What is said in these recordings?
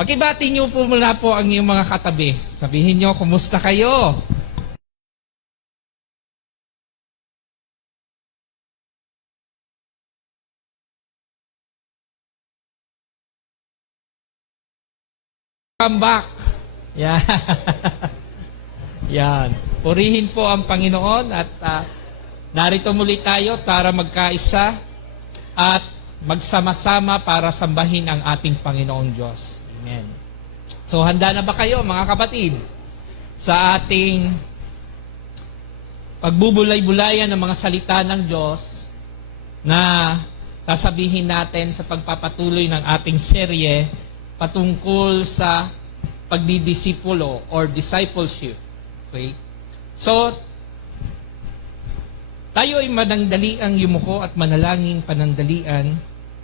Pakibati niyo po muna po ang iyong mga katabi. Sabihin niyo, kumusta kayo? Come back. Yan. Yan. Purihin po ang Panginoon at narito muli tayo para magkaisa at magsama-sama para sambahin ang ating Panginoong Diyos. Amen. So, handa na ba kayo, mga kapatid, sa ating pagbubulay-bulayan ng mga salita ng Diyos na sasabihin natin sa pagpapatuloy ng ating serye patungkol sa pagdidisipulo or discipleship. Okay? So, tayo ay manandaliang yumuko at manalangin panandalian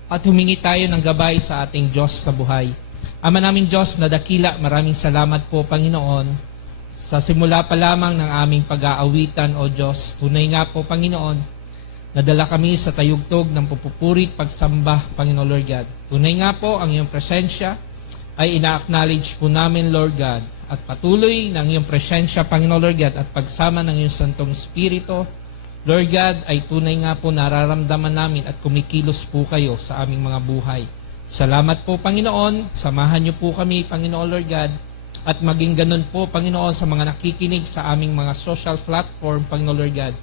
at humingi tayo ng gabay sa ating Diyos sa buhay. Ama naming Diyos na dakila, maraming salamat po, Panginoon, sa simula pa lamang ng aming pag-aawitan, O Diyos. Tunay nga po, Panginoon, nadala kami sa tayugtog ng pupupuri at pagsamba, Panginoon Lord God. Tunay nga po, ang iyong presensya ay ina-acknowledge po namin, Lord God, at patuloy ng iyong presensya, Panginoon Lord God, at pagsama ng iyong Santong Espiritu, Lord God, ay tunay nga po nararamdaman namin at kumikilos po kayo sa aming mga buhay. Salamat po, Panginoon. Samahan niyo po kami, Panginoon Lord God, at maging ganun po, Panginoon, sa mga nakikinig sa aming mga social platform, Panginoon Lord God.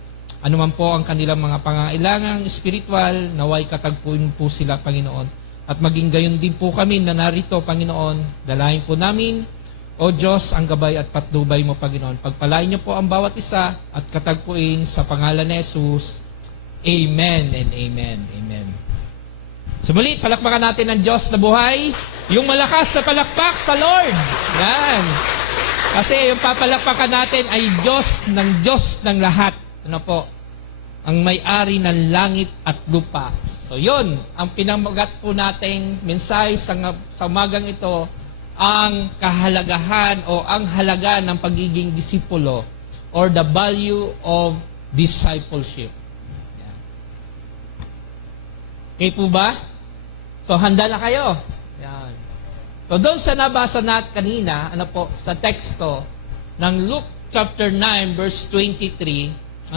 Ano man po ang kanilang mga pangailangang espiritual, naway katagpuin po sila, Panginoon. At maging gayon din po kami na narito, Panginoon. Dalahin po namin, O Diyos, ang gabay at patnubay mo, Panginoon. Pagpalain niyo po ang bawat isa at katagpuin sa pangalan ni Jesus. Amen and amen. Amen. So muli, palakpakan natin ang Diyos na buhay. Yung malakas na palakpak sa Lord. Yan. Kasi yung papalakpakan natin ay Diyos ng lahat. Ano po? Ang may-ari ng langit at lupa. So yun, ang pinamagat po nating mensahe sa umagang ito, ang kahalagahan o ang halaga ng pagiging disipulo or the value of discipleship. Yan. Okay po ba? So, handa na kayo. Yan. So, doon sa nabasa natin kanina, sa teksto ng Luke chapter 9, verse 23,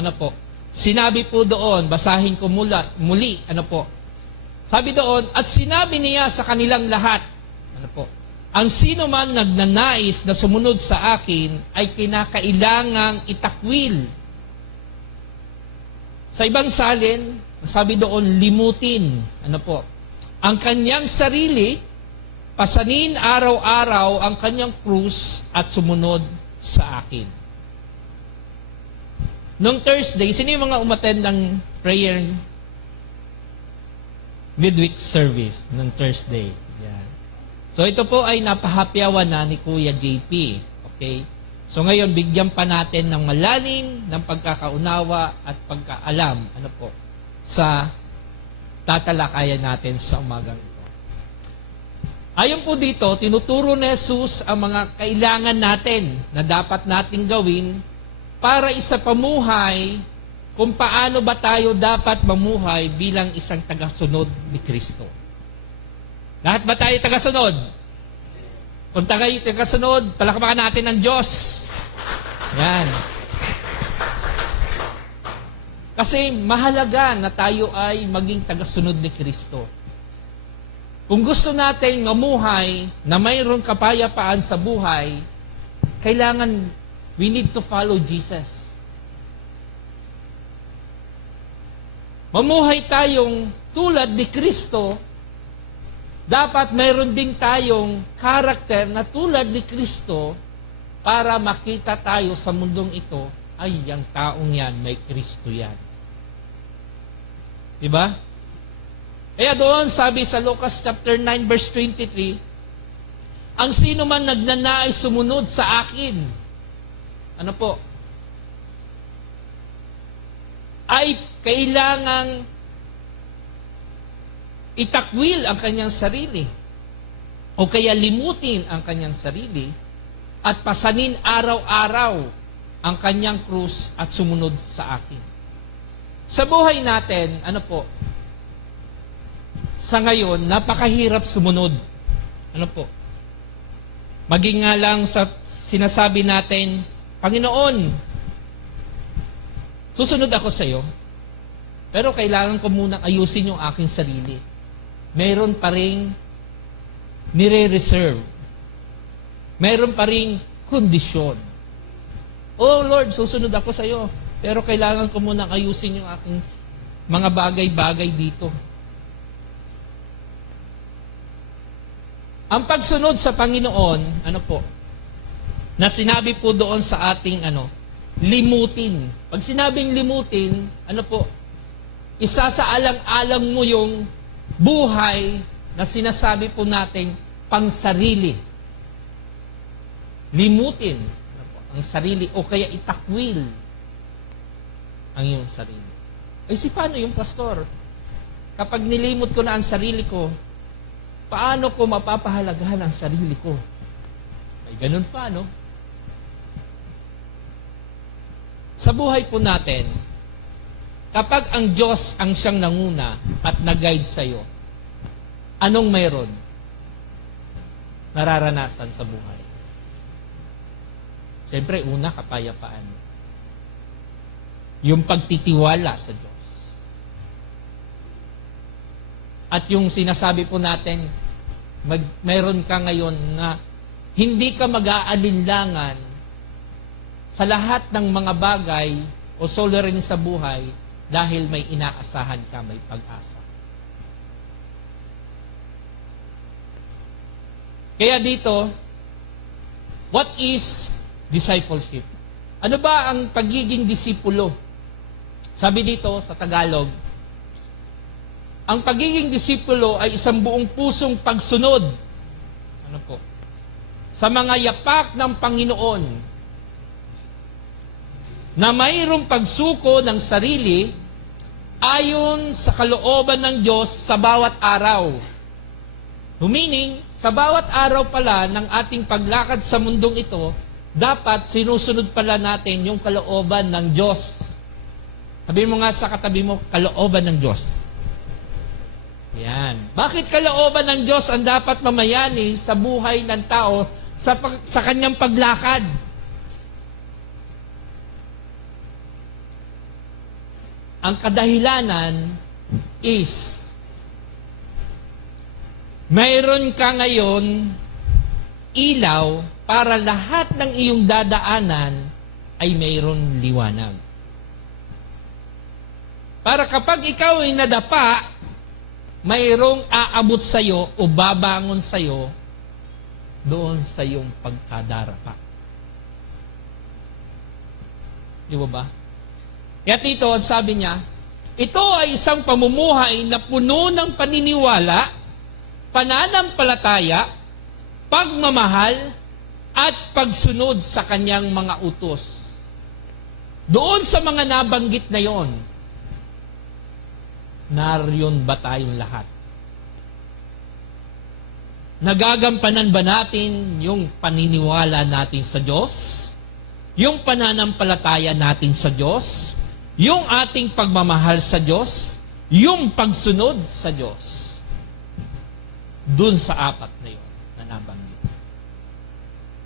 sinabi po doon, basahin ko muli, sabi doon, at sinabi niya sa kanilang lahat, ang sino man nagnanais na sumunod sa akin ay kinakailangang itakwil. Sa ibang salin, sabi doon, limutin. Ang kanyang sarili, pasanin araw-araw ang kanyang krus at sumunod sa akin. Noong Thursday, sino yung mga umattend ng prayer midweek service noong Thursday? Yan. So ito po ay napahapyawan na ni Kuya JP. Okay? So ngayon, bigyan pa natin ng malalim ng pagkakaunawa at pagkaalam sa tatalakayan natin sa umagang ito. Ayon po dito, tinuturo ni Jesus ang mga kailangan natin na dapat nating gawin para isa pamuhay kung paano ba tayo dapat mamuhay bilang isang tagasunod ni Kristo. Lahat ba tayo tagasunod? Kung tayo tagasunod, palakpakan natin ng Diyos. Yan. Kasi mahalaga na tayo ay maging tagasunod ni Kristo. Kung gusto natin mamuhay na mayroong kapayapaan sa buhay, kailangan we need to follow Jesus. Mamuhay tayong tulad ni Kristo, dapat mayroon din tayong karakter na tulad ni Kristo para makita tayo sa mundong ito, ay, ang taong yan, may Kristo yan. Diba? Kaya doon, sabi sa Lucas chapter 9, verse 23, ang sino man nagnanais sumunod sa akin, ay kailangang itakwil ang kanyang sarili o kaya limutin ang kanyang sarili at pasanin araw-araw ang kanyang krus at sumunod sa akin. Sa buhay natin, sa ngayon, napakahirap sumunod. Maging nga lang sa sinasabi natin, Panginoon, susunod ako sa iyo, pero kailangan ko munang ayusin yung aking sarili. Meron pa ring nire-reserve. Meron pa ring kondisyon. Oh Lord, susunod ako sa iyo, pero kailangan ko munang ayusin yung aking mga bagay-bagay dito. Ang pagsunod sa Panginoon, na sinabi po doon sa ating limutin. Pag sinabing limutin, isasaalang-alang mo yung buhay na sinasabi po natin pangsarili. Limutin ang sarili o kaya itakwil ang iyong sarili. Ay paano yung pastor? Kapag nilimot ko na ang sarili ko, paano ko mapapahalagahan ang sarili ko? Ay ganun pa, no? Sa buhay po natin, kapag ang Diyos ang siyang nanguna at nag-guide sa iyo, anong mayroon nararanasan sa buhay? Siyempre, una, kapayapaan. Yung pagtitiwala sa Diyos. At yung sinasabi po natin, mayroon ka ngayon na hindi ka mag-aalinlangan sa lahat ng mga bagay o suliranin sa buhay dahil may inaasahan ka, may pag-asa. Kaya dito, what is discipleship? Ano ba ang pagiging disipulo? Sabi dito sa Tagalog, ang pagiging disipulo ay isang buong pusong pagsunod sa mga yapak ng Panginoon na mayroong pagsuko ng sarili ayon sa kalooban ng Diyos sa bawat araw. Meaning, sa bawat araw pala ng ating paglakad sa mundong ito, dapat sinusunod pala natin yung kalooban ng Diyos. Sabihin mo nga sa katabi mo, kalooban ng Diyos. Yan. Bakit kalooban ng Diyos ang dapat mamayani sa buhay ng tao sa kanyang paglakad? Ang kadahilanan is mayroon ka ngayon ilaw para lahat ng iyong dadaanan ay mayroon liwanag. Para kapag ikaw ay nadapa, mayroong aabot sa iyo o babangon sa iyo doon sa iyong pagkadarapa. Di ba? Kaya dito, sabi niya, ito ay isang pamumuhay na puno ng paniniwala, pananampalataya, pagmamahal, at pagsunod sa kanyang mga utos. Doon sa mga nabanggit na yon, nariyon ba tayong lahat? Nagagampanan ba natin yung paniniwala natin sa Diyos? Yung pananampalataya natin sa Diyos? Yung ating pagmamahal sa Diyos? Yung pagsunod sa Diyos? Dun sa apat na yun na nabanggit.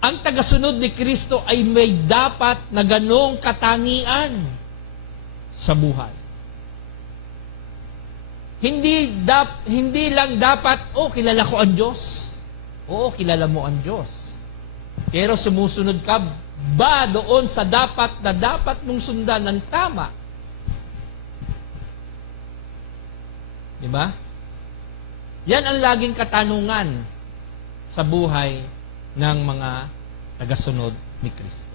Ang tagasunod ni Kristo ay may dapat na ganong katangian sa buhay. Hindi lang dapat, kilala ko ang Diyos. Oo, kilala mo ang Diyos. Pero sumusunod ka ba doon sa dapat mong sundan ng tama? Di ba? Yan ang laging katanungan sa buhay ng mga tagasunod ni Kristo.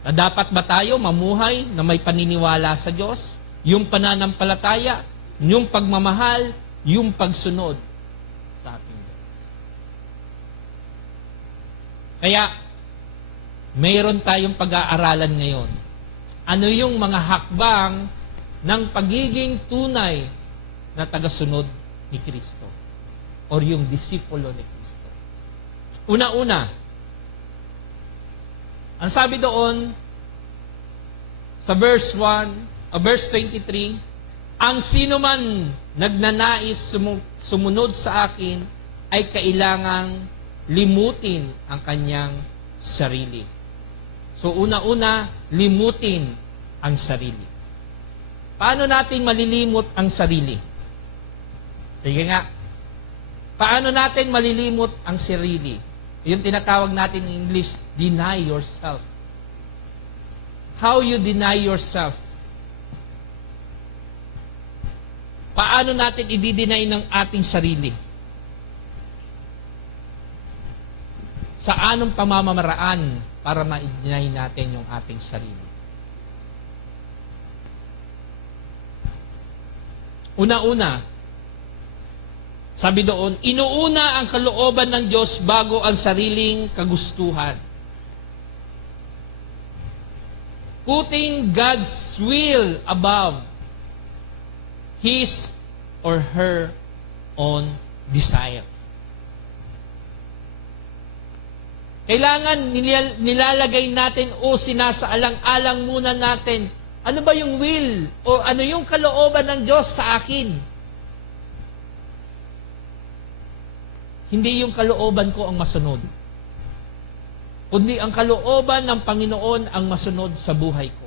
Na dapat ba tayo mamuhay na may paniniwala sa Diyos, yung pananampalataya, yung pagmamahal, yung pagsunod sa ating Diyos. Kaya, mayroon tayong pag-aaralan ngayon. Ano yung mga hakbang ng pagiging tunay na tagasunod ni Kristo or yung disipulo ni Kristo. Una-una, ang sabi doon sa verse 23, ang sino man nagnanais sumunod sa akin ay kailangang limutin ang kanyang sarili. So una-una, limutin ang sarili. Paano natin malilimot ang sarili? Sige nga. Paano natin malilimot ang sarili? Yung tinatawag natin in English, deny yourself. How you deny yourself? Paano natin i-deny ng ating sarili? Sa anong pamamaraan para ma-deny natin yung ating sarili? Una-una, sabi doon, inuuna ang kalooban ng Diyos bago ang sariling kagustuhan. Putting God's will above his or her own desire. Kailangan nilalagay natin o sinasaalang-alang muna natin, ano ba yung will o ano yung kalooban ng Diyos sa akin? Hindi yung kalooban ko ang masunod, kundi ang kalooban ng Panginoon ang masunod sa buhay ko.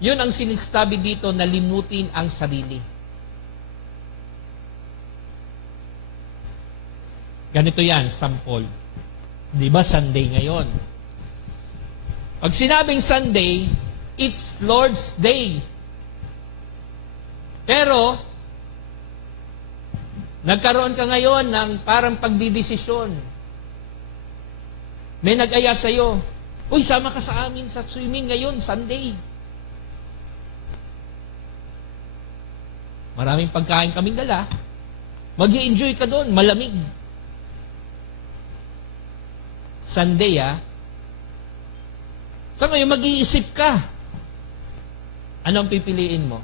Yun ang sinasabi dito na limutin ang sarili. Ganito yan, sample. Di ba Sunday ngayon? Pag sinabing Sunday, it's Lord's Day. Pero, nagkaroon ka ngayon ng parang pagdidesisyon. May nag-aya sa'yo, uy, sama ka sa amin sa swimming ngayon, Sunday. Maraming pagkain kaming dala. Mag-i-enjoy ka doon, malamig. Sunday, So ngayon, mag-iisip ka. Ano ang pipiliin mo?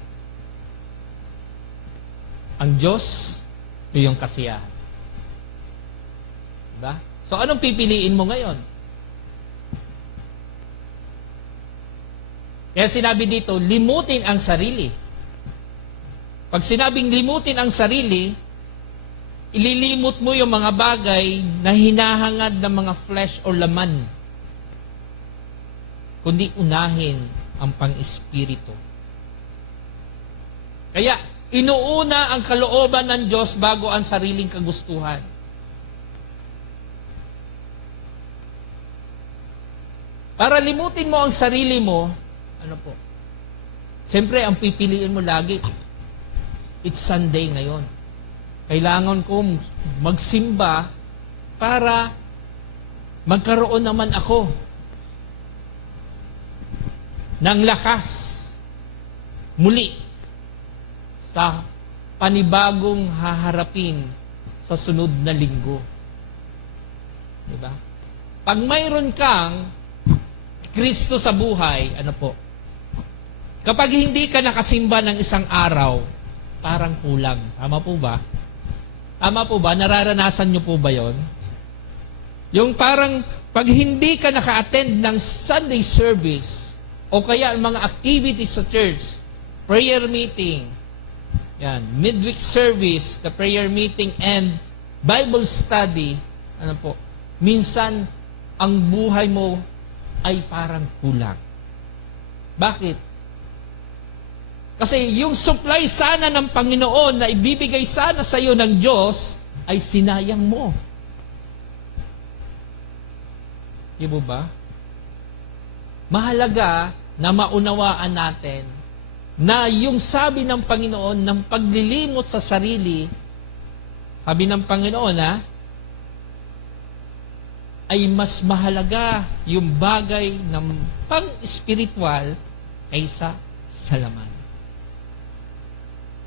Ang Diyos o yung kasiyahan? Diba? So anong pipiliin mo ngayon? Kaya sinabi dito, limutin ang sarili. Pag sinabing limutin ang sarili, ililimot mo yung mga bagay na hinahangad ng mga flesh o laman, kundi unahin ang pang-espiritu. Kaya, inuuna ang kalooban ng Diyos bago ang sariling kagustuhan. Para limutin mo ang sarili mo, siyempre, ang pipiliin mo lagi, it's Sunday ngayon. Kailangan ko magsimba para magkaroon naman ako ng lakas muli sa panibagong haharapin sa sunod na linggo. Diba? Pag mayroon kang Kristo sa buhay, kapag hindi ka nakasimba ng isang araw, parang kulang. Tama po ba? Tama po ba? Nararanasan nyo po ba yon? Yung parang, pag hindi ka naka-attend ng Sunday service, o kaya mga activities sa church, prayer meeting, midweek service, the prayer meeting, and Bible study, minsan, ang buhay mo ay parang kulang. Bakit? Kasi yung supply sana ng Panginoon na ibibigay sana sa iyo ng Diyos ay sinayang mo. Di ba? Mahalaga na maunawaan natin na yung sabi ng Panginoon ng paglilimot sa sarili, sabi ng Panginoon ay mas mahalaga yung bagay ng pang-spiritual kaysa sa laman.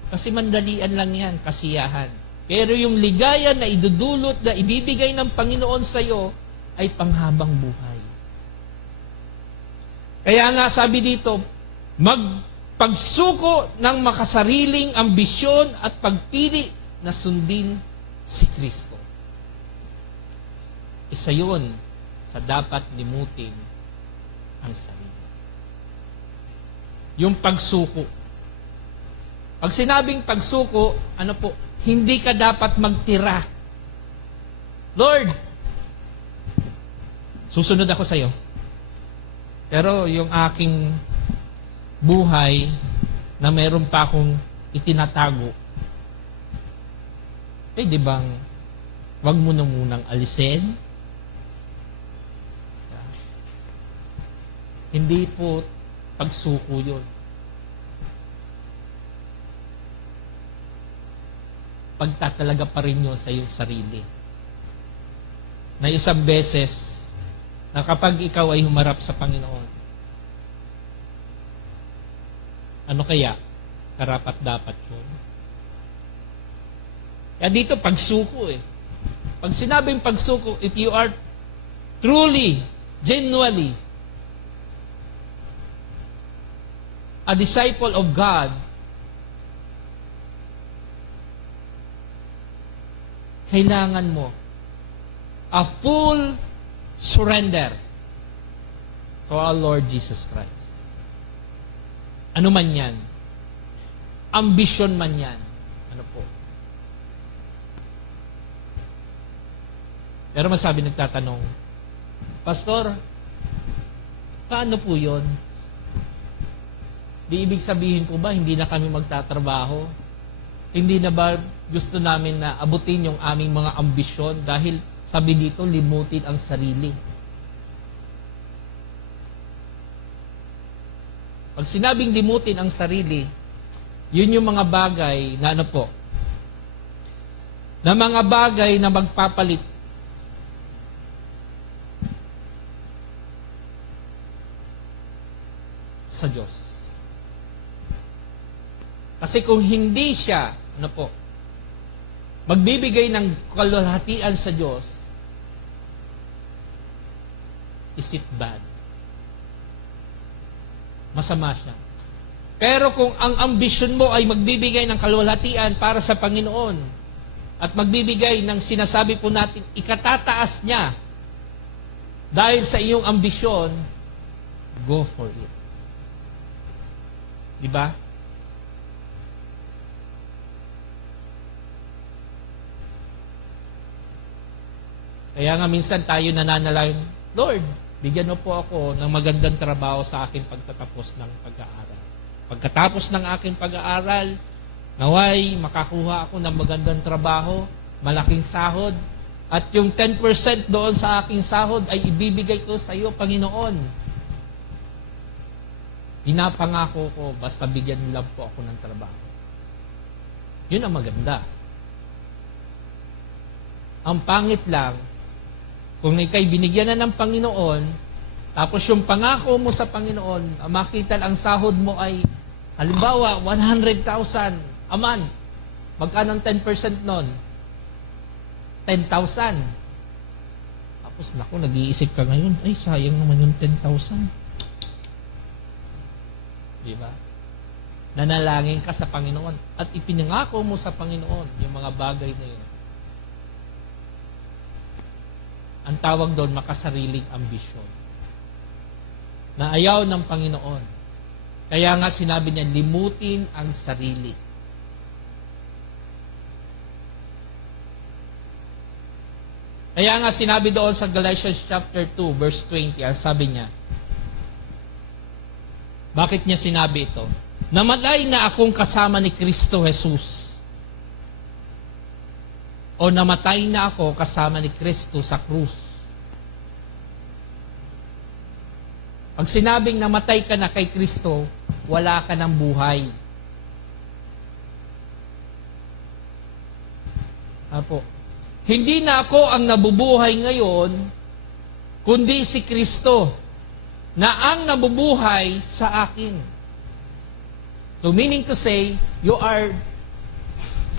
Kasi mandalian lang yan, kasiyahan. Pero yung ligaya na idudulot na ibibigay ng Panginoon sa iyo ay panghabang buhay. Kaya nga sabi dito, magpagsuko ng makasariling ambisyon at pagpili na sundin si Kristo. Isa yun sa dapat limutin ang sarili. Yung pagsuko. Pag sinabing pagsuko, hindi ka dapat magtira Lord, susunod ako sa iyo. Pero yung aking buhay na meron pa akong itinatago, di bang wag mo na munang alisin? Hindi po pagsuko yun. Pagtatalaga pa rin yun sa iyong sarili. Na isang beses, na kapag ikaw ay humarap sa Panginoon, ano kaya? Karapat dapat yun. Kaya dito, pagsuko eh. Pag sinabing pagsuko, if you are truly, genuinely, a disciple of God, kailangan mo a full surrender to our Lord Jesus Christ. Ano man yan? Ambition man yan. Ano po? Pero masabi nagtatanong, Pastor, paano po yun? Di ibig sabihin po ba, hindi na kami magtatrabaho? Hindi na ba gusto namin na abutin yung aming mga ambisyon dahil sabi dito, limutin ang sarili. Pag sinabing limutin ang sarili, yun yung mga bagay na ano po, na mga bagay na magpapalit sa Diyos. Kasi kung hindi siya, ano po, magbibigay ng kalwalhatian sa Diyos, is it bad? Masama siya. Pero kung ang ambisyon mo ay magbibigay ng kalwalhatian para sa Panginoon, at magbibigay ng sinasabi po natin, ikatataas niya, dahil sa iyong ambisyon, go for it. Diba? Kaya nga minsan tayo nananalangin, Lord, bigyan mo po ako ng magandang trabaho sa aking pagtatapos ng pag-aaral. Pagkatapos ng aking pag-aaral, naway makakuha ako ng magandang trabaho, malaking sahod, at yung 10% doon sa aking sahod ay ibibigay ko sa iyo, Panginoon. Pinapangako ko, basta bigyan mo lang po ako ng trabaho. Yun ang maganda. Ang pangit lang, kung ikay binigyan na ng Panginoon, tapos yung pangako mo sa Panginoon, makita ang sahod mo ay, halimbawa, 100,000 a month. Magkano ang 10% nun? 10,000. Tapos, naku, nag-iisip ka ngayon, ay, sayang naman yung 10,000. Diba? Nanalangin ka sa Panginoon at ipinangako mo sa Panginoon yung mga bagay na yun. Ang tawag doon, makasariling ambisyon. Na ayaw ng Panginoon. Kaya nga sinabi niya, limutin ang sarili. Kaya nga sinabi doon sa Galatians chapter 2, verse 20, ang sabi niya, bakit niya sinabi ito? Namatay na akong kasama ni Kristo Jesus. O namatay na ako kasama ni Kristo sa krus. Pag sinabing namatay ka na kay Kristo, wala ka ng buhay. Apo. Hindi na ako ang nabubuhay ngayon, kundi si Kristo, na ang nabubuhay sa akin. So meaning to say, you are,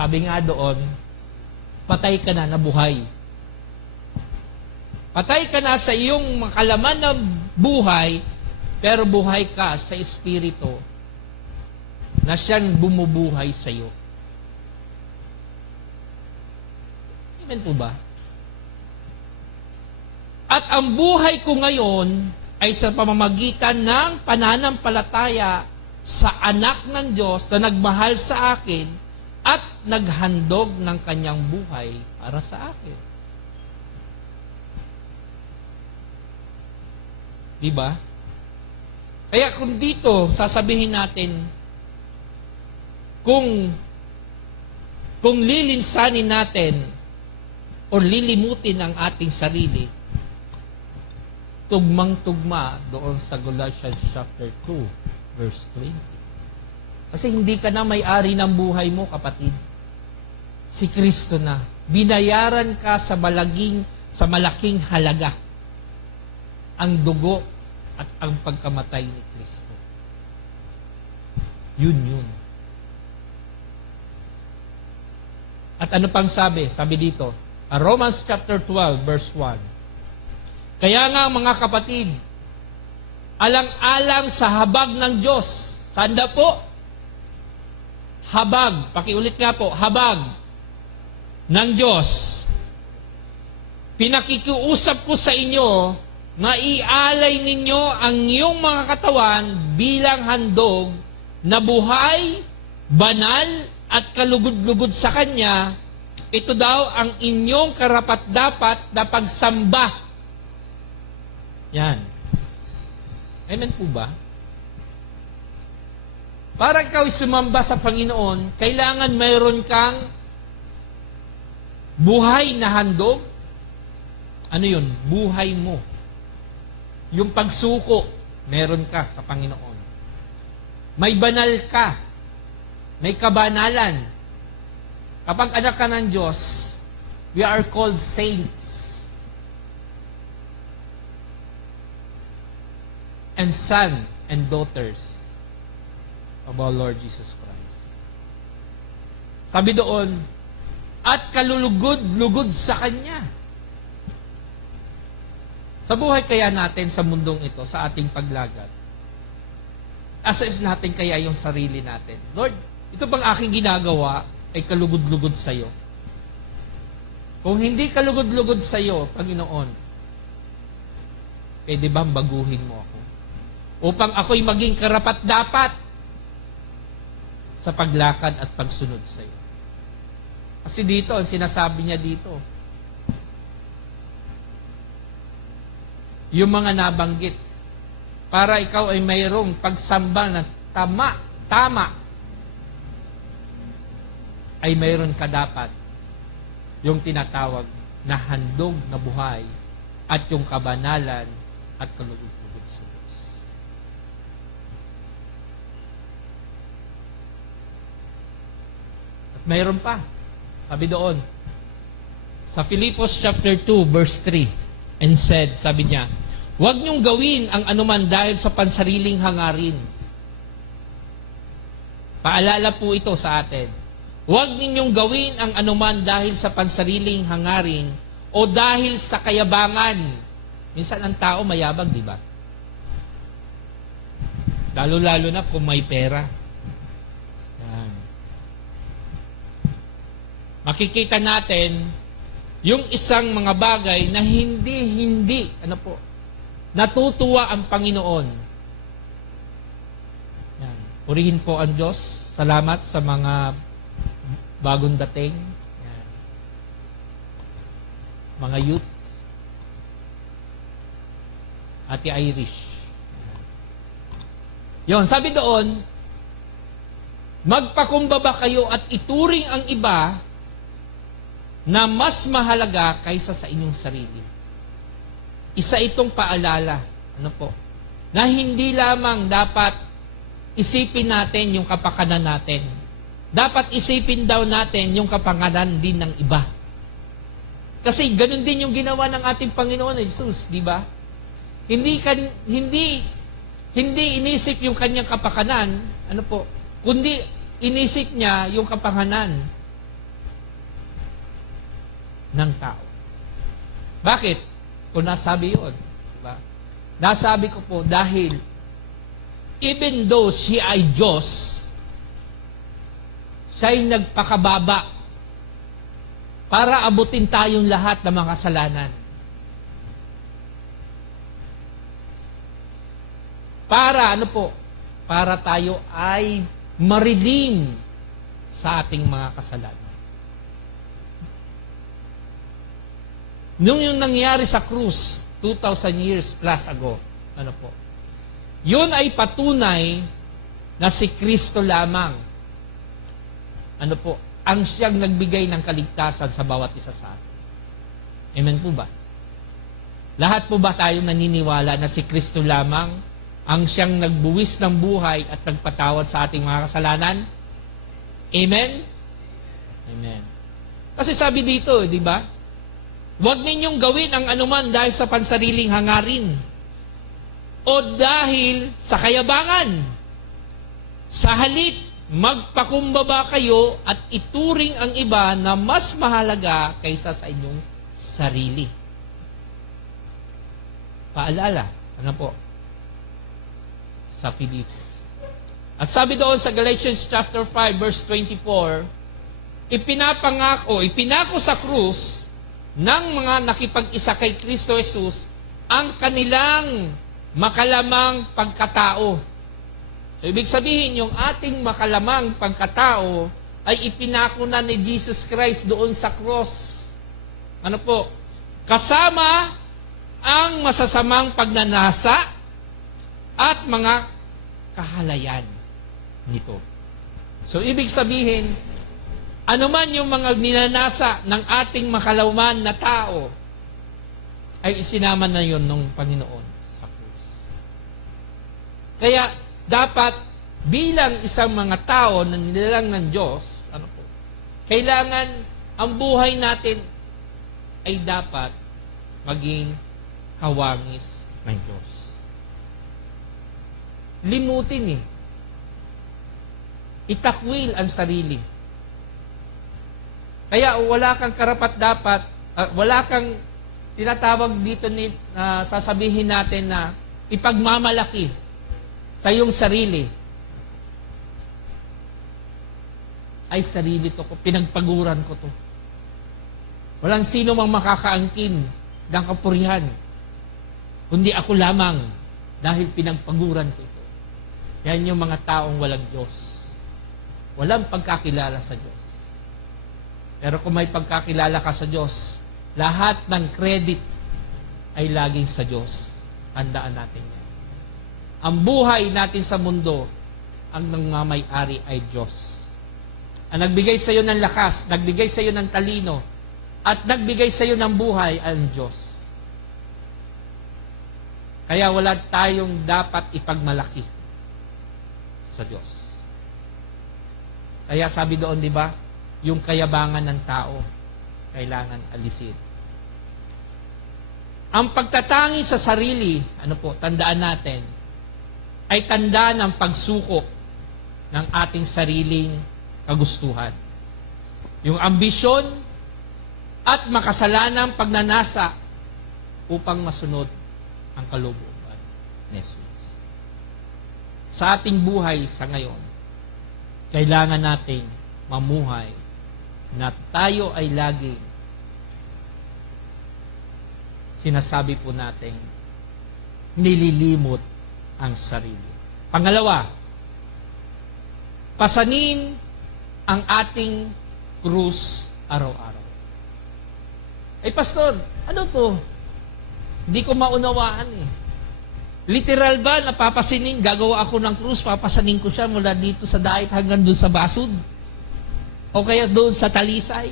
sabi nga doon, patay ka na, nabuhay. Patay ka na sa iyong makalaman na buhay, pero buhay ka sa Espiritu na siyang bumubuhay sa iyo. Amen po ba? At ang buhay ko ngayon ay sa pamamagitan ng pananampalataya sa anak ng Diyos na nagmahal sa akin at naghandog ng kanyang buhay para sa akin. Di ba? Kaya kung dito, sasabihin natin, kung lilinsanin natin o lilimutin ang ating sarili, tugmang-tugma doon sa Galatians chapter 2, verse 20. Kasi hindi ka na may-ari ng buhay mo, kapatid. Si Kristo na. Binayaran ka sa malaking halaga ang dugo at ang pagkamatay ni Kristo. Yun. At ano pang sabi? Sabi dito, Romans chapter 12, verse 1. Kaya nga mga kapatid, alang-alang sa habag ng Diyos. Sanda po? Habag. Pakiulit nga po, habag ng Diyos. Pinakikiusap ko sa inyo na ialay ninyo ang iyong mga katawan bilang handog na buhay, banal at kalugod-lugod sa Kanya. Ito daw ang inyong karapat-dapat na pagsamba. Yan. Amen po ba? Para ikaw sumamba sa Panginoon, kailangan mayroon kang buhay na handog. Ano yun? Buhay mo. Yung pagsuko, meron ka sa Panginoon. May banal ka. May kabanalan. Kapag anak ka ng Diyos, we are called saints. And son and daughters of our Lord Jesus Christ. Sabi doon, at kalulugod-lugod sa Kanya. Sa buhay kaya natin sa mundong ito, sa ating paglagad, assess natin kaya yung sarili natin. Lord, ito bang aking ginagawa ay kalugod-lugod sa iyo? Kung hindi kalugod-lugod sa iyo, Panginoon, pwede bang baguhin mo ako? Upang ako'y maging karapat-dapat sa paglakad at pagsunod sa iyo. Kasi dito, ang sinasabi niya dito, yung mga nabanggit, para ikaw ay mayroong pagsamba na tama, ay mayroon ka dapat yung tinatawag na handog na buhay at yung kabanalan at kalugod-lugod sa Diyos. At mayroon pa, sabi doon, sa Filipos chapter 2, verse 3, and said, sabi niya, huwag niyong gawin ang anuman dahil sa pansariling hangarin. Paalala po ito sa atin. Huwag ninyong gawin ang anuman dahil sa pansariling hangarin o dahil sa kayabangan. Minsan ang tao mayabang, di ba? Lalo-lalo na kung may pera. Yan. Makikita natin yung isang mga bagay na hindi, natutuwa ang Panginoon. Yan. Purihin po ang Diyos. Salamat sa mga bagong dating. Yan. Mga youth. Ate Irish. Yon, sabi doon, magpakumbaba kayo at ituring ang iba na mas mahalaga kaysa sa inyong sarili. Isa itong paalala, na hindi lamang dapat isipin natin yung kapakanan natin. Dapat isipin daw natin yung kapakanan din ng iba. Kasi ganun din yung ginawa ng ating Panginoon Jesus, di ba? Hindi inisip yung kanyang kapakanan, kundi inisip niya yung kapakanan ng tao. Bakit? Kung nasabi yun. Diba? Nasabi ko po dahil even though siya ay Diyos, siya'y nagpakababa para abutin tayong lahat ng mga kasalanan. Para tayo ay ma-redeem sa ating mga kasalanan. Nung yung nangyari sa krus, 2,000 years plus ago, Ano po? Yun ay patunay na si Kristo lamang, ano po, ang siyang nagbigay ng kaligtasan sa bawat isa sa atin. Amen po ba? Lahat po ba tayong naniniwala na si Kristo lamang ang siyang nagbuwis ng buhay at nagpatawad sa ating mga kasalanan? Amen? Amen. Kasi sabi dito, di ba? Huwag ninyong gawin ang anuman dahil sa pansariling hangarin o dahil sa kayabangan. Sa halip, magpakumbaba kayo at ituring ang iba na mas mahalaga kaysa sa inyong sarili. Paalala, ano po? Sa Filipos. At sabi doon sa Galatians chapter 5 verse 24, ipinako sa krus ng mga nakipag-isa kay Kristo Jesus ang kanilang makalamang pagkatao. So, ibig sabihin, yung ating makalamang pagkatao ay ipinako na ni Jesus Christ doon sa cross. Ano po? Kasama ang masasamang pagnanasa at mga kahalayan nito. So, ibig sabihin, anuman yung mga ninanasa ng ating makalaman na tao, ay isinama na yun ng Panginoon sa krus. Kaya, dapat bilang isang mga tao na nilalang ng Diyos, ano po, kailangan ang buhay natin ay dapat maging kawangis ng Diyos. Limutin itakwil ang sarili. Kaya wala kang karapat-dapat, wala kang tinatawag dito na sasabihin natin na ipagmamalaki sa iyong sarili. Ay, sarili to ko, pinagpaguran ko to. Walang sino mang makakaangkin ng kapurihan, kundi ako lamang dahil pinagpaguran ko ito. Yan yung mga taong walang Diyos. Walang pagkakilala sa Diyos. Pero kung may pagkakilala ka sa Diyos, lahat ng credit ay laging sa Diyos. Tandaan natin yan. Ang buhay natin sa mundo, ang nangmamay-ari ay Diyos. Ang nagbigay sa iyo ng lakas, nagbigay sa iyo ng talino, at nagbigay sa iyo ng buhay ay ang Diyos. Kaya wala tayong dapat ipagmalaki sa Diyos. Kaya sabi doon, di ba, yung kayabangan ng tao, kailangan alisin. Ang pagtatangi sa sarili, ano po, tandaan natin, ay tanda ng pagsuko ng ating sariling kagustuhan. Yung ambisyon at makasalanang pagnanasa upang masunod ang kalooban ni Jesus. Sa ating buhay sa ngayon, kailangan nating mamuhay na tayo ay lagi sinasabi po natin nililimot ang sarili. Pangalawa, pasanin ang ating krus araw-araw. Ay, pastor, ano to? Hindi ko maunawaan Literal ba, napapasinin, gagawa ako ng krus, papasanin ko siya mula dito sa dait hanggang doon sa basud? O kaya doon sa talisay?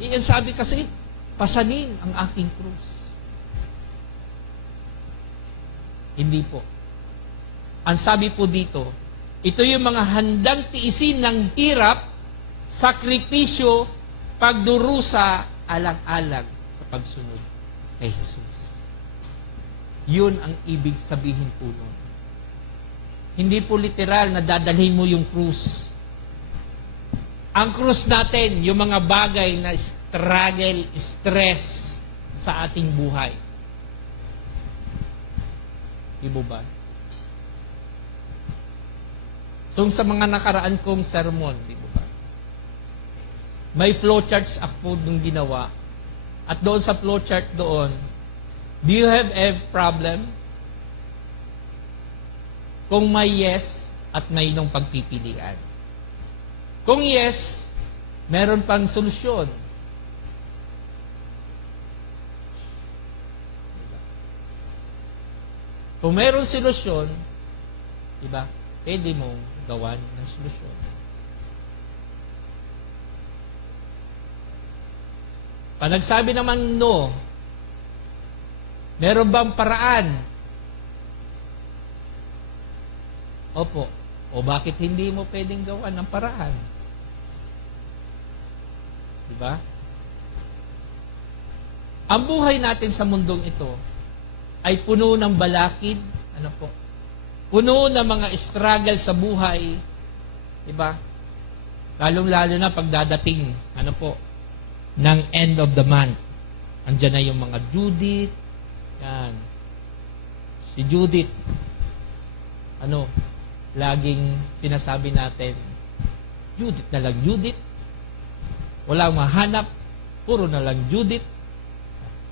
Iyan sabi kasi, pasanin ang aking krus. Hindi po. Ang sabi po dito, ito yung mga handang tiisin ng hirap, sakripisyo, pagdurusa, alang-alang sa pagsunod kay Jesus. Yun ang ibig sabihin po nun. Hindi po literal na dadalhin mo yung krus. Ang krus natin, yung mga bagay na struggle, stress sa ating buhay. Ibo ba? So, sa mga nakaraan kong sermon, di ba? May flowcharts ako nung ginawa. At doon sa flowchart doon, do you have a problem? Kung may yes at may nung pagpipilian. Kung yes, meron pang solusyon. Kung mayroong solusyon, diba, pwede mong gawan ng solusyon. Pag nagsabi naman no, meron bang paraan? Opo. O bakit hindi mo pwedeng gawan ng paraan? Diba? Ang buhay natin sa mundong ito ay puno ng balakid, ano po? Puno ng mga struggle sa buhay, diba? Lalong-lalo na pagdadating, ano po, ng end of the month. Andiyan na yung mga Judith, yan. Si Judith, ano, laging sinasabi natin, Judith na lang Judith, walang mahanap, puro na lang Judith,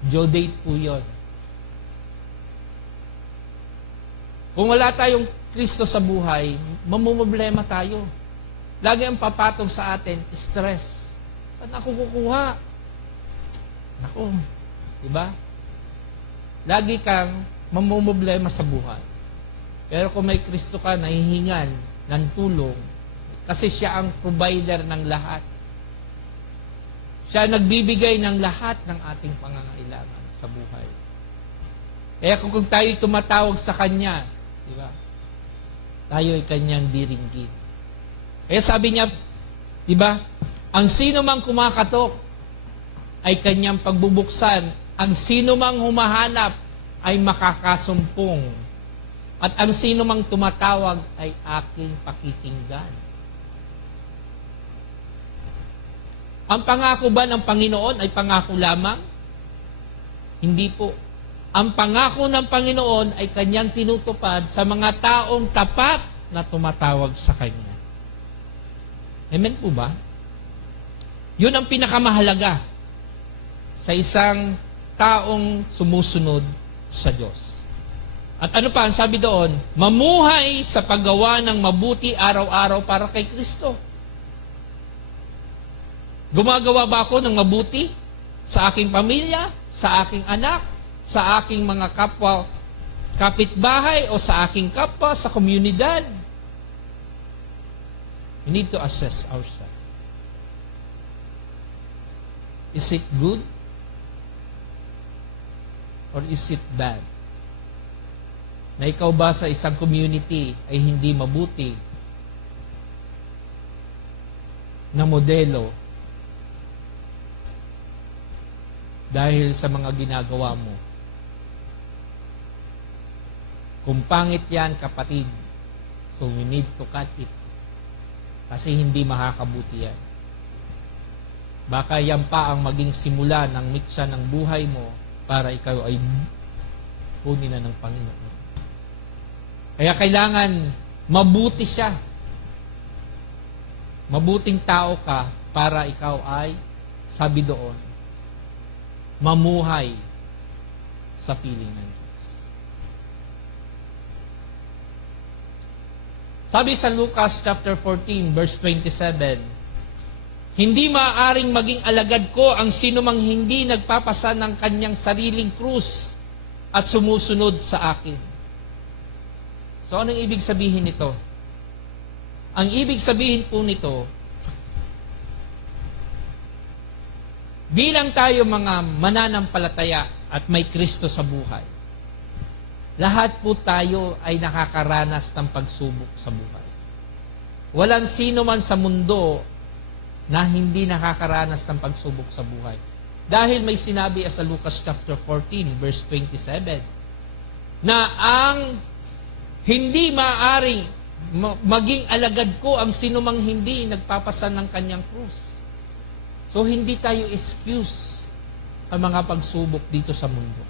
due date po yun. Kung wala tayong Kristo sa buhay, mamumblema tayo. Lagi ang papatong sa atin, stress. Saan ako kukuha? Naku, diba? Lagi kang mamumblema sa buhay. Pero kung may Kristo ka, nahihingan ng tulong, kasi siya ang provider ng lahat. Siya nagbibigay ng lahat ng ating pangangailangan sa buhay. Kaya kung tayo tumatawag sa Kanya, di ba? Tayo ay Kanyang diringgin. Kaya sabi niya, di ba? Ang sino mang kumakatok ay Kanyang pagbubuksan. Ang sino mang humahanap ay makakasumpong. At ang sino mang tumatawag ay aking pakikinggan. Ang pangako ba ng Panginoon ay pangako lamang? Hindi po. Ang pangako ng Panginoon ay Kanyang tinutupad sa mga taong tapat na tumatawag sa Kanya. Amen po ba? Yun ang pinakamahalaga sa isang taong sumusunod sa Diyos. At ano pa ang sabi doon? Mamuhay sa paggawa ng mabuti araw-araw para kay Kristo. Gumagawa ba ako ng mabuti sa aking pamilya, sa aking anak, sa aking mga kapwa, kapitbahay, o sa aking kapwa, sa komunidad? We need to assess ourselves. Is it good? Or is it bad? Na ikaw ba sa isang community ay hindi mabuti na modelo dahil sa mga ginagawa mo? Kung pangit yan, kapatid, so we need to cut it. Kasi hindi makakabuti yan. Baka yan pa ang maging simula ng mitsa ng buhay mo para ikaw ay kunin na ng Panginoon. Kaya kailangan mabuti siya. Mabuting tao ka para ikaw ay, sabi doon, mamuhay sa piling ng Diyos. Sabi sa Lucas chapter 14, verse 27, hindi maaaring maging alagad ko ang sinumang hindi nagpapasa ng kanyang sariling krus at sumusunod sa akin. So, anong ibig sabihin nito? Ang ibig sabihin po nito, bilang tayo mga mananampalataya at may Kristo sa buhay, lahat po tayo ay nakakaranas ng pagsubok sa buhay. Walang sino man sa mundo na hindi nakakaranas ng pagsubok sa buhay. Dahil may sinabi sa Lucas chapter 14, verse 27, na ang hindi maaring maging alagad ko ang sinumang hindi nagpapasan ng kanyang krus. So, hindi tayo excuse sa mga pagsubok dito sa mundo.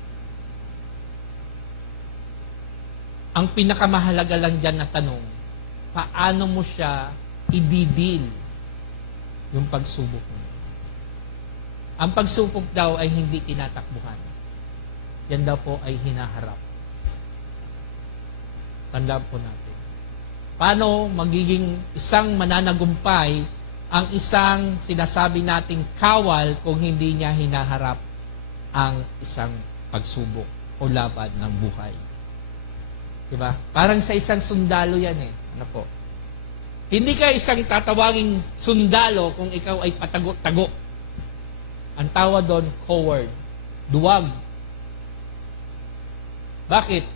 Ang pinakamahalaga lang dyan na tanong, paano mo siya i-deal yung pagsubok mo? Ang pagsubok daw ay hindi tinatakbuhan. Yan daw po ay hinaharap. Tandaan po natin. Paano magiging isang mananagumpay ang isang sinasabi nating kawal kung hindi niya hinaharap ang isang pagsubok o laban ng buhay? Diba? Parang sa isang sundalo yan eh. Ano po? Hindi ka isang tatawaging sundalo kung ikaw ay patago-tago. Ang tawag doon, coward. Duwag. Bakit?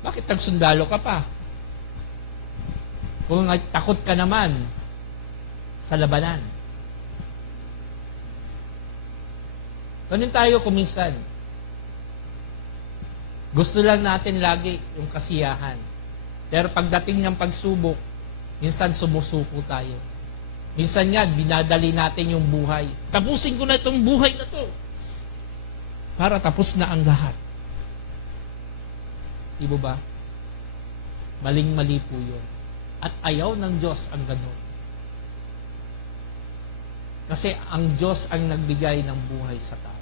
Bakit nagsundalo ka pa? Kung takot ka naman sa labanan. Ganun tayo kuminsan. Gusto lang natin lagi yung kasiyahan. Pero pagdating ng pagsubok, minsan sumusuko tayo. Minsan nga, binadali natin yung buhay. Tapusin ko na itong buhay na to. Para tapos na ang lahat. Di ba? Maling-mali po yun. At ayaw ng Diyos ang ganun. Kasi ang Diyos ang nagbigay ng buhay sa tao.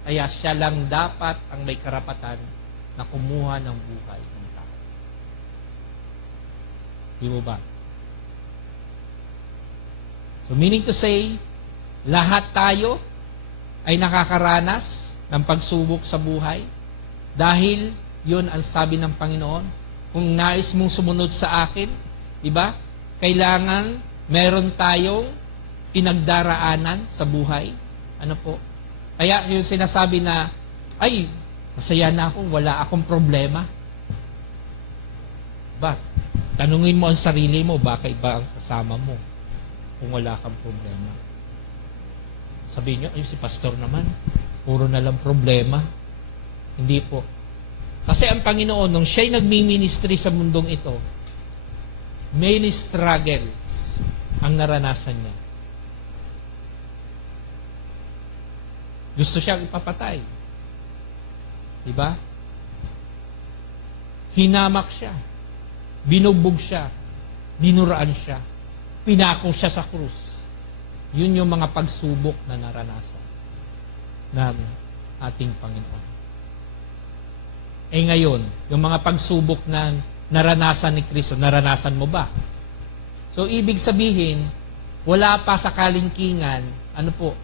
Kaya siya lang dapat ang may karapatan na kumuha ng buhay ng tao. Di ba? So meaning to say, lahat tayo ay nakakaranas ng pagsubok sa buhay dahil yun ang sabi ng Panginoon. Kung nais mong sumunod sa akin, di ba? Kailangan meron tayong pinagdaraanan sa buhay. Ano po? Kaya yung sinasabi na, ay, masaya na ako, wala akong problema. Ba? Tanungin mo ang sarili mo, bakit ba ang sasama mo kung wala kang problema? Sabihin nyo, ay si pastor naman, puro na lang problema. Hindi po. Kasi ang Panginoon, nung siya'y nagmi-ministry sa mundong ito, many struggles ang naranasan niya. Gusto siyang ipapatay. Diba? Hinamak siya. Binugbog siya. Dinuraan siya. Pinako siya sa krus. Yun yung mga pagsubok na naranasan ng ating Panginoon. Eh ngayon, yung mga pagsubok na naranasan ni Kristo, naranasan mo ba? So, ibig sabihin, wala pa sa kalingkingan, ano po,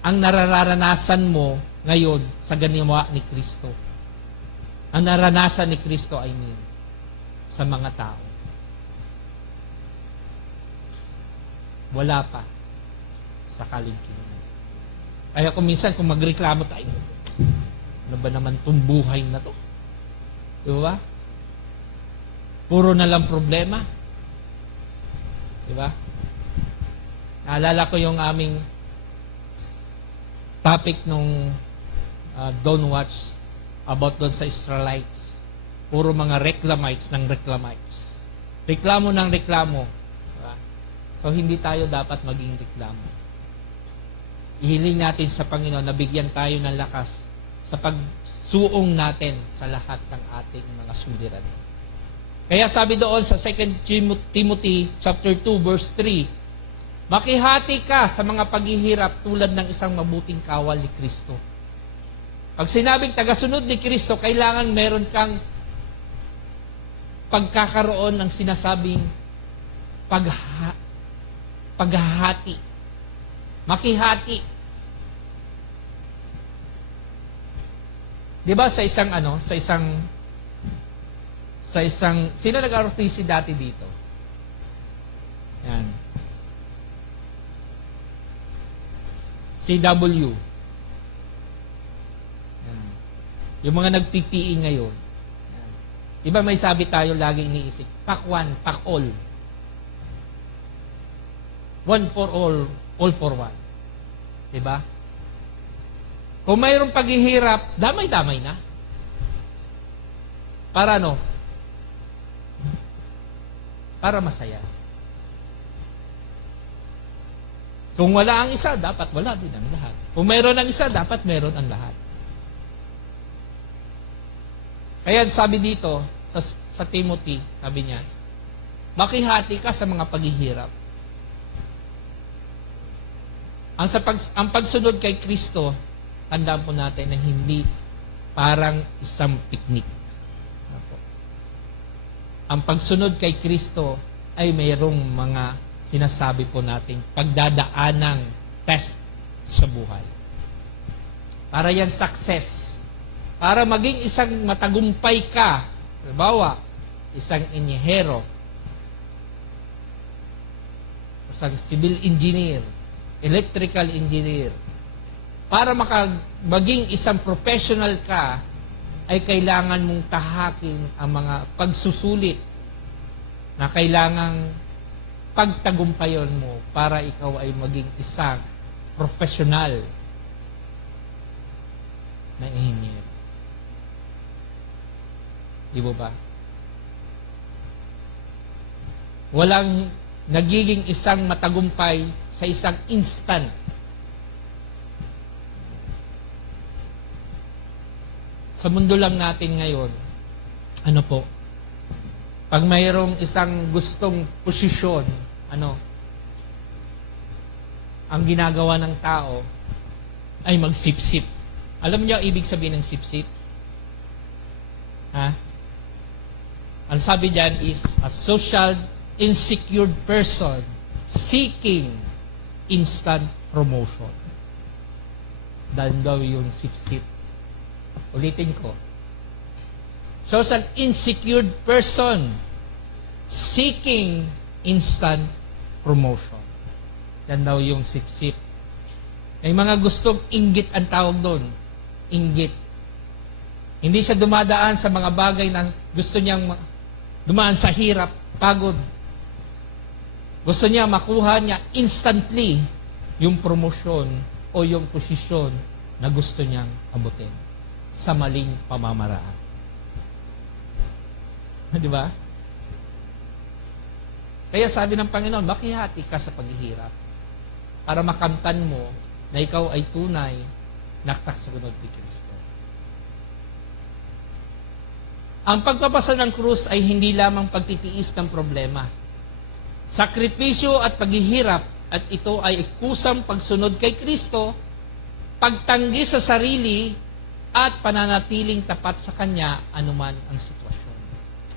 ang nararanasan mo ngayon sa ginawa ni Kristo. Ang naranasan ni Kristo, I mean, sa mga tao. Wala pa sa kalingkingan. Kaya kung minsan, kung magreklamo tayo, ano ba naman itong buhay na to? Di ba? Puro na lang problema. Di ba? Naalala ko yung aming topic nung Don't Watch about doon sa Israelites. Puro mga reclamites ng reclamites. Reklamo ng reklamo. Diba? So, hindi tayo dapat maging reklamo. Ihiling natin sa Panginoon na bigyan tayo ng lakas sa pagsuong natin sa lahat ng ating mga suliranin. Kaya sabi doon sa 2 Timothy chapter 2 verse 3, makihati ka sa mga paghihirap tulad ng isang mabuting kawal ni Kristo. Pag sinabing tagasunod ni Kristo, kailangan meron kang pagkakaroon ng sinasabing paghahati. Makihati. Di ba sa isang sino nag-ROTC dati dito? Yan. CW. Yan. Yung mga nag-PPE ngayon. Yan. Di ba may sabi tayo lagi iniisip, pack one, pack all. One for all for one. Di ba? Kung mayroong paghihirap, damay-damay na. Para ano? Para masaya. Kung wala ang isa, dapat wala din ang lahat. Kung mayroon ang isa, dapat mayroon ang lahat. Kaya sabi dito, sa Timothy, sabi niya, makihati ka sa mga paghihirap. Ang pagsunod kay Kristo, tandaan po natin na hindi parang isang picnic. Ang pagsunod kay Kristo ay mayroong mga sinasabi po nating pagdadaanang test sa buhay. Para yan success. Para maging isang matagumpay ka. Halimbawa, isang inyehero, isang civil engineer, electrical engineer, para maging isang professional ka, ay kailangan mong tahakin ang mga pagsusulit na kailangang pagtagumpayon mo para ikaw ay maging isang professional na engineer. Di ba ba? Walang nagiging isang matagumpay sa isang instant. Sa mundo lang natin ngayon, ano po, pag mayroong isang gustong posisyon, ang ginagawa ng tao ay magsipsip. Alam niyo ibig sabihin ng sipsip? Ha? Ang sabi diyan is, a social insecure person seeking instant promotion. Dan daw yung sipsip. Ulitin ko. Social insecure person seeking instant promotion. Yan daw yung sipsip. May mga gustong inggit ang tawag doon. Inggit. Hindi siya dumadaan sa mga bagay na gusto niyang dumaan sa hirap, pagod. Gusto niya makuha niya instantly yung promosyon o yung posisyon na gusto niyang abutin sa maling pamamaraan. Di ba? Kaya sabi ng Panginoon, makihati ka sa paghihirap para makamtan mo na ikaw ay tunay na taksunod ni Kristo. Ang pagpapasa ng krus ay hindi lamang pagtitiis ng problema. Sakripisyo at paghihirap, at ito ay kusang pagsunod kay Kristo, pagtanggi sa sarili, at pananatiling tapat sa Kanya anuman ang sitwasyon.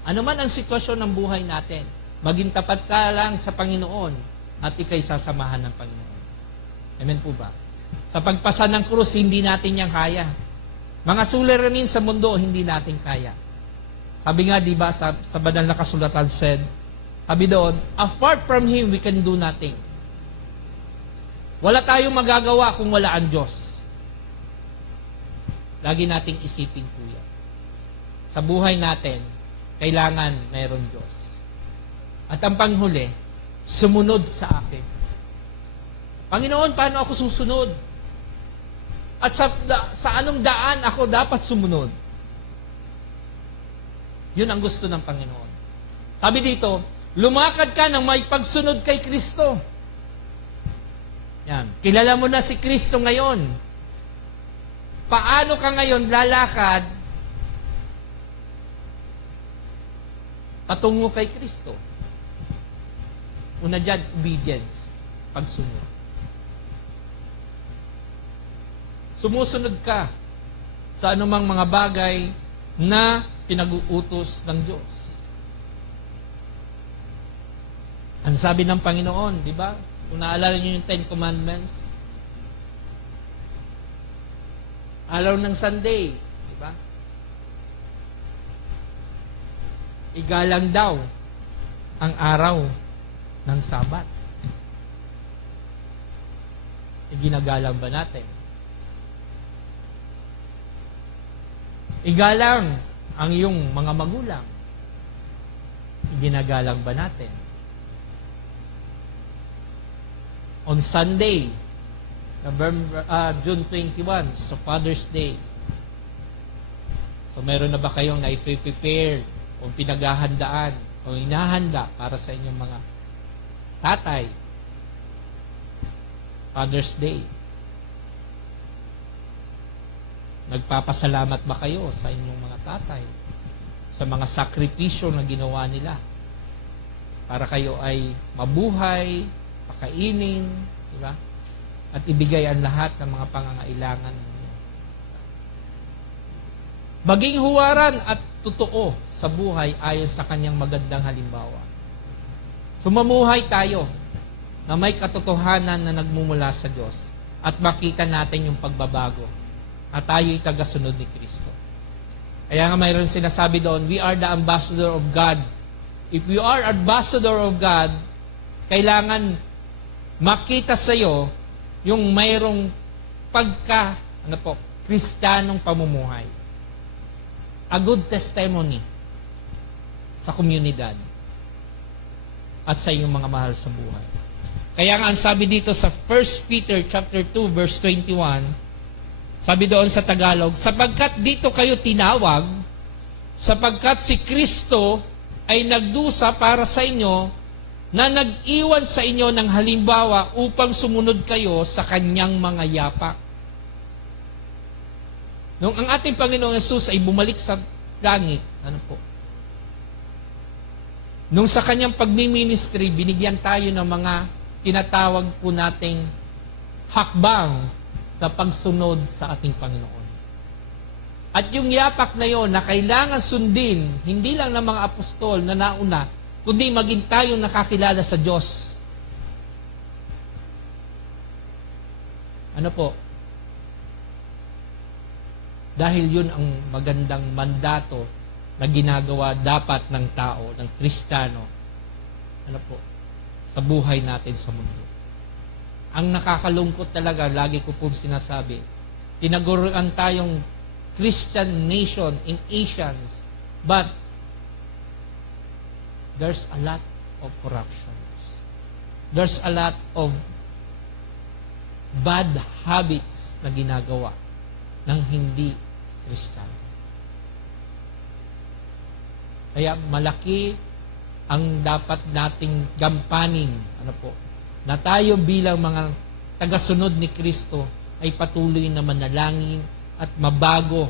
Anuman ang sitwasyon ng buhay natin, maging tapat ka lang sa Panginoon at ikay sasamahan ng Panginoon. Amen po ba? Sa pagpasa ng krus, hindi natin yan kaya. Mga suliranin sa mundo, hindi natin kaya. Sabi nga, di ba, sa banal na kasulatan said, sabi doon, apart from Him, we can do nothing. Wala tayong magagawa kung wala ang Diyos. Lagi nating isipin po yan. Sa buhay natin, kailangan mayroon Diyos. At ang panghuli, sumunod sa akin. Panginoon, paano ako susunod? At sa anong daan ako dapat sumunod? Yun ang gusto ng Panginoon. Sabi dito, lumakad ka ng may pagsunod kay Kristo. Yan. Kilala mo na si Kristo ngayon. Paano ka ngayon lalakad patungo kay Kristo? Una dyan, obedience. Pagsunod. Sumusunod ka sa anumang mga bagay na pinag-uutos ng Diyos. Ang sabi ng Panginoon, di ba? Kung naalala niyo yung 10 Commandments, araw ng Sunday, di ba? Igalang daw ang araw ng Sabat. Ginagalang ba natin? Igalang ang iyong mga magulang. Ginagalang ba natin? On Sunday, June 21, so Father's Day. So meron na ba kayong na-prepare o pinaghahandaan o inahanda para sa inyong mga tatay? Father's Day. Nagpapasalamat ba kayo sa inyong mga tatay? Sa mga sakripisyo na ginawa nila? Para kayo ay mabuhay, pakainin, di ba? At ibigay ang lahat ng mga pangangailangan ninyo. Maging huwaran at totoo sa buhay ayon sa kanyang magandang halimbawa. Sumamuhay tayo na may katotohanan na nagmumula sa Diyos at makita natin yung pagbabago at tayo'y tagasunod ni Kristo. Kaya nga mayroon sinasabi doon, we are the ambassador of God. If we are ambassador of God, kailangan makita sa iyo yung mayroong Kristiyanong pamumuhay. A good testimony sa komunidad at sa iyong mga mahal sa buhay. Kaya nga ang sabi dito sa 1 Peter chapter 2 verse 21, sabi doon sa Tagalog, sapagkat dito kayo tinawag, sapagkat si Kristo ay nagdusa para sa inyo na nag-iwan sa inyo ng halimbawa upang sumunod kayo sa kanyang mga yapak. Nung ang ating Panginoong Yesus ay bumalik sa langit, nung sa kanyang pagmiministry, binigyan tayo ng mga tinatawag po nating hakbang sa pagsunod sa ating Panginoon. At yung yapak na yon na kailangan sundin, hindi lang ng mga apostol na nauna, kundi maging tayong nakakilala sa Diyos. Dahil yun ang magandang mandato na ginagawa dapat ng tao, ng Kristiyano, sa buhay natin sa mundo. Ang nakakalungkot talaga, lagi ko pong sinasabi, tinaguruan tayong Christian nation in Asians, but there's a lot of corruptions. There's a lot of bad habits na ginagawa ng hindi Kristiyano. Kaya malaki ang dapat nating gampanin, na tayo bilang mga tagasunod ni Kristo ay patuloy na manalangin at mabago,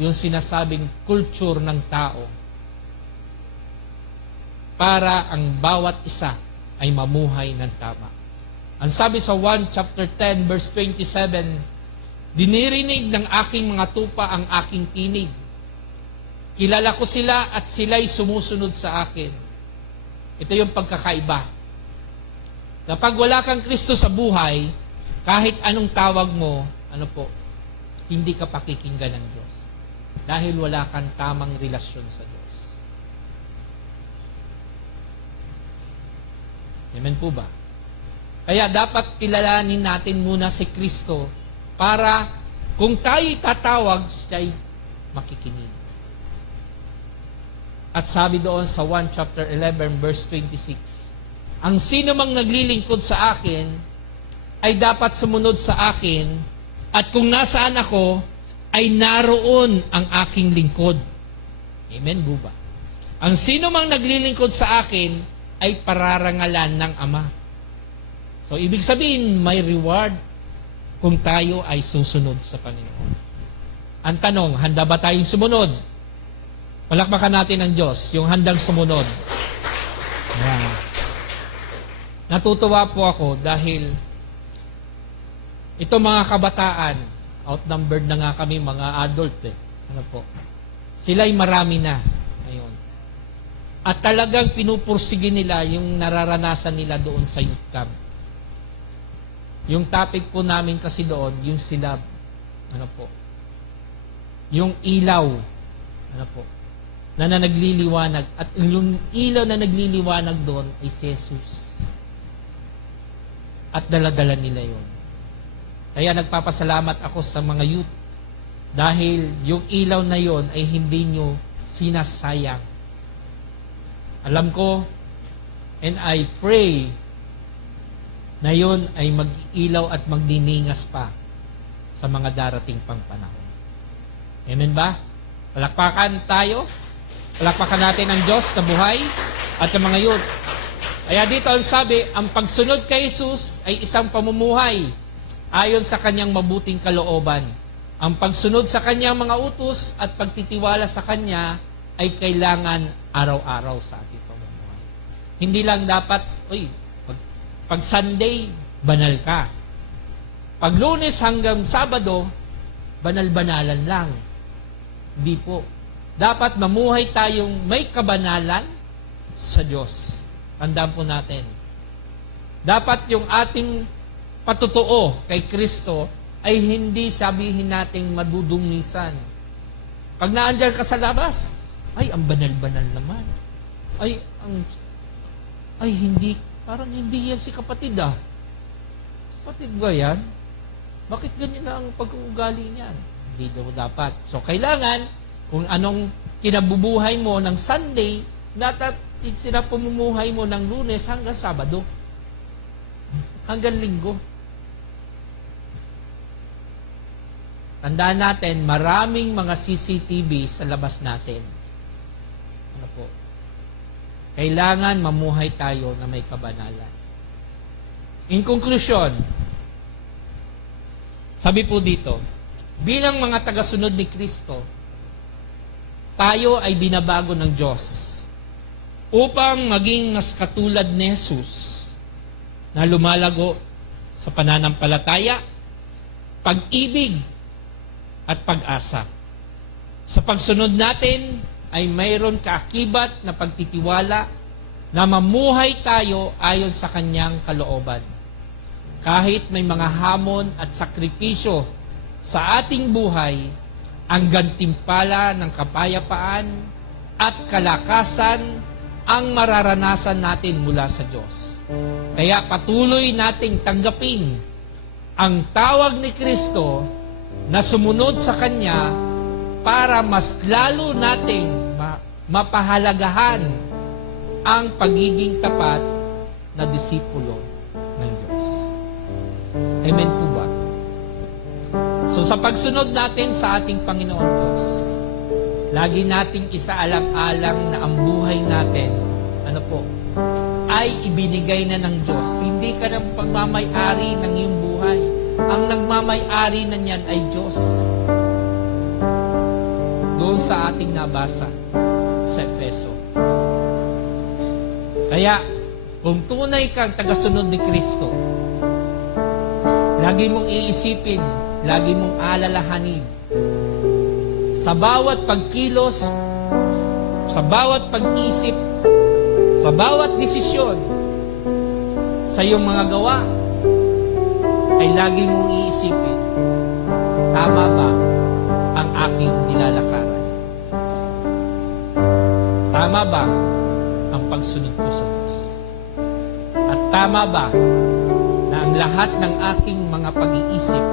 yung sinasabing culture ng tao para ang bawat isa ay mamuhay ng tama. Ang sabi sa 1 chapter 10 verse 27, dinirinig ng aking mga tupa ang aking tinig. Kilala ko sila at sila'y sumusunod sa akin. Ito yung pagkakaiba. Kapag wala kang Kristo sa buhay, kahit anong tawag mo, hindi ka pakikinggan ng Diyos. Dahil wala kang tamang relasyon sa Diyos. Amen po ba? Kaya dapat kilalanin natin muna si Kristo para kung tayo'y tatawag, siya'y makikinig. At sabi doon sa 1 chapter 11 verse 26, ang sino mang naglilingkod sa akin ay dapat sumunod sa akin, at kung nasaan ako, ay naroon ang aking lingkod. Amen po ba? Ang sino mang naglilingkod sa akin ay pararangalan ng Ama. So, ibig sabihin, may reward kung tayo ay susunod sa Panginoon. Ang tanong, handa ba tayong sumunod? Palakpakan natin ang Diyos, yung handang sumunod. Ayan. Natutuwa po ako dahil ito mga kabataan, outnumbered na nga kami mga adult sila'y marami na ngayon. At talagang pinupursige nila yung nararanasan nila doon sa youth camp. Yung topic po namin kasi doon, yung silab. Yung ilaw. Na nagliliwanag. At yung ilaw na nagliliwanag doon ay si Jesus. At dala-dala nila yun. Kaya nagpapasalamat ako sa mga youth dahil yung ilaw na yon ay hindi nyo sinasayang. Alam ko, and I pray na yon ay mag-ilaw at magdiningas pa sa mga darating pang panahon. Amen ba? Palakpakan tayo. Palakpakan natin ang Diyos na buhay at ang mga youth. Kaya dito ang sabi, ang pagsunod kay Jesus ay isang pamumuhay ayon sa kanyang mabuting kalooban. Ang pagsunod sa kanyang mga utos at pagtitiwala sa kanya ay kailangan araw-araw sa ating pamumuhay. Hindi lang dapat, pag Sunday, banal ka. Pag Lunes hanggang Sabado, banal-banalan lang. Hindi po. Dapat mamuhay tayong may kabanalan sa Diyos. Tandaan po natin. Dapat yung ating patutuo kay Kristo ay hindi sabihin nating madudungisan. Pag naandyan ka sa labas, ay, ang banal-banal naman. Hindi, parang hindi yan si kapatid ah. Kapatid ba yan? Bakit ganyan na ang pag-uugali niyan? Hindi daw dapat. So, kailangan, kung anong kinabubuhay mo ng Sunday, sinapamumuhay mo ng Lunes hanggang Sabado. Hanggang Linggo. Tandaan natin, maraming mga CCTV sa labas natin. Ano po? Kailangan mamuhay tayo na may kabanalan. In conclusion, sabi po dito, bilang mga tagasunod ni Kristo, tayo ay binabago ng Diyos upang maging mas katulad ni Jesus na lumalago sa pananampalataya, pag-ibig, at pag-asa. Sa pagsunod natin ay mayroon kaakibat na pagtitiwala na mamuhay tayo ayon sa kanyang kalooban. Kahit may mga hamon at sakripisyo sa ating buhay, ang gantimpala ng kapayapaan at kalakasan ang mararanasan natin mula sa Diyos. Kaya patuloy nating tanggapin ang tawag ni Kristo na sumunod sa Kanya para mas lalo nating mapahalagahan ang pagiging tapat na disipulo ng Diyos. Amen po ba? So sa pagsunod natin sa ating Panginoon Diyos, lagi nating isaalang-alang na ang buhay natin, ay ibinigay na ng Diyos. Hindi ka ng pagmamay-ari ng iyong buhay. Ang nagmamay-ari na niyan ay Diyos. Doon sa ating nabasa sa Efeso. Kaya, kung tunay kang tagasunod ni Kristo, lagi mong iisipin, lagi mong alalahanin, sa bawat pagkilos, sa bawat pag-isip, sa bawat desisyon, sa iyong mga gawa, ay lagi mong iisipin, tama ba ang aking nilalakaran? Tama ba ang pagsunod ko sa Diyos? At tama ba na ang lahat ng aking mga pag-iisip,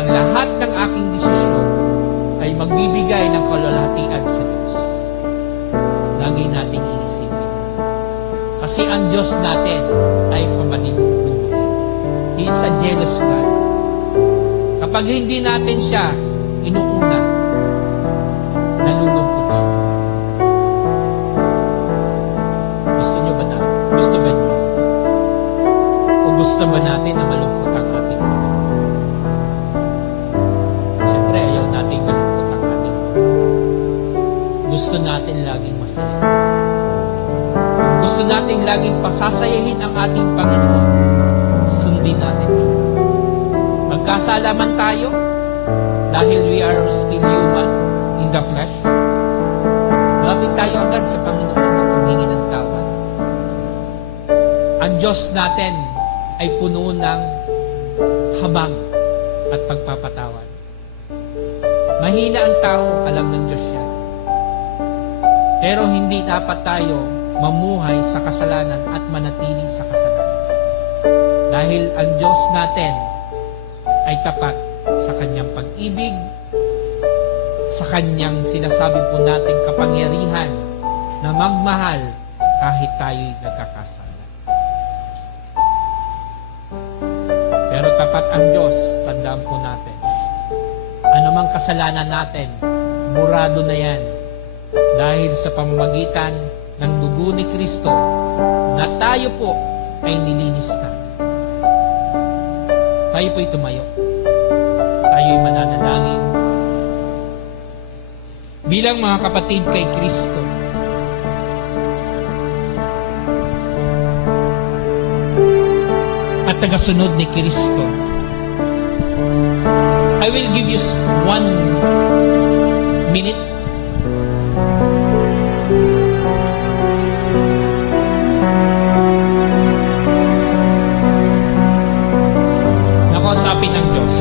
ang lahat ng aking desisyon, ay magbibigay ng kalwalhatian sa Diyos? Lagi nating iisipin. Kasi ang Diyos natin ay pamanimuhay. He is a jealous God. Kapag hindi natin siya inuuna, nalulungkot siya. Gusto niyo ba na? Gusto ba niyo? O gusto ba natin na malungkot ang ating Panginoon? Siyempre, ayaw natin malungkot ang ating Panginoon. Gusto natin laging masaya. Gusto natin laging pasasayahin ang ating Panginoon. Sundin natin siya. Magkasala man tayo, dahil we are still human in the flesh, lapit tayo agad sa Panginoon at humingi ng tawad. Ang Diyos natin ay puno ng habag at pagpapatawad. Mahina ang tao, alam ng Diyos yan. Pero hindi dapat tayo mamuhay sa kasalanan at manatili sa kasalanan. Dahil ang Diyos natin ay tapat sa Kanyang pag-ibig, sa Kanyang sinasabi po natin kapangyarihan na magmahal kahit tayo'y nagkakasala. Pero tapat ang Diyos, tandaan po natin. Anumang kasalanan natin, murado na yan dahil sa pamamagitan ng dugo ni Kristo na tayo po ay nilinis na. Tayo po'y tumayo. Tayo'y mananalangin. Bilang mga kapatid kay Kristo, at tagasunod ni Kristo, I will give you 1 minute. Nakausapin ng Diyos.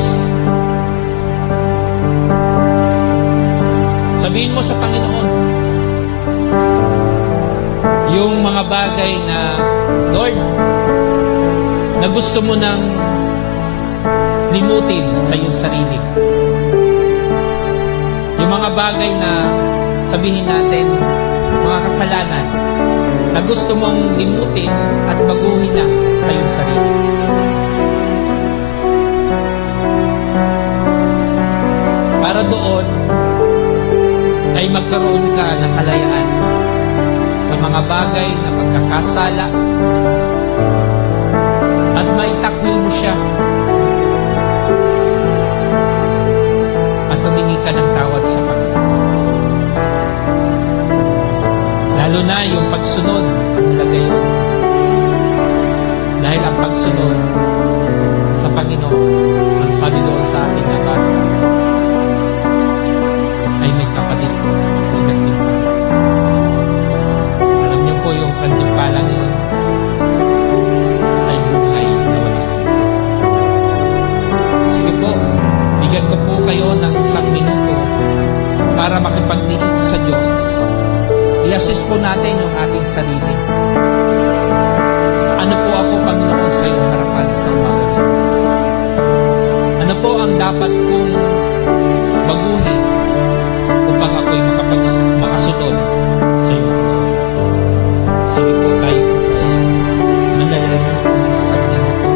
Sabihin mo sa Panginoon yung mga bagay na, Lord, na gusto mo nang limutin sa iyong sarili. Yung mga bagay na, sabihin natin, mga kasalanan na gusto mong limutin at baguhin na sa iyong sarili. Para doon ay magkaroon ka ng kalayaan sa mga bagay na pagkakasala at maitakwil mo siya at humingi ka ng tawad sa Panginoon. Lalo na yung pagsunod, halaga yun. Dahil ang pagsunod sa Panginoon, ang sabi doon sa ating nabasa, ay may kapalit o gantimpala. Alam niyo po yung gantimpalang yun ay buhay na walang. Sige po, bigyan ko po kayo ng 1 minuto para makipagdiin sa Diyos. I-assist po natin yung ating sarili. Ano po ako, Panginoon, sa iyong harapan sa umaga nito? Ano po ang dapat kong baguhin upang ako'y makasunod sa iyong umaga? Sige po tayo po ay manalangin ng 1 minuto.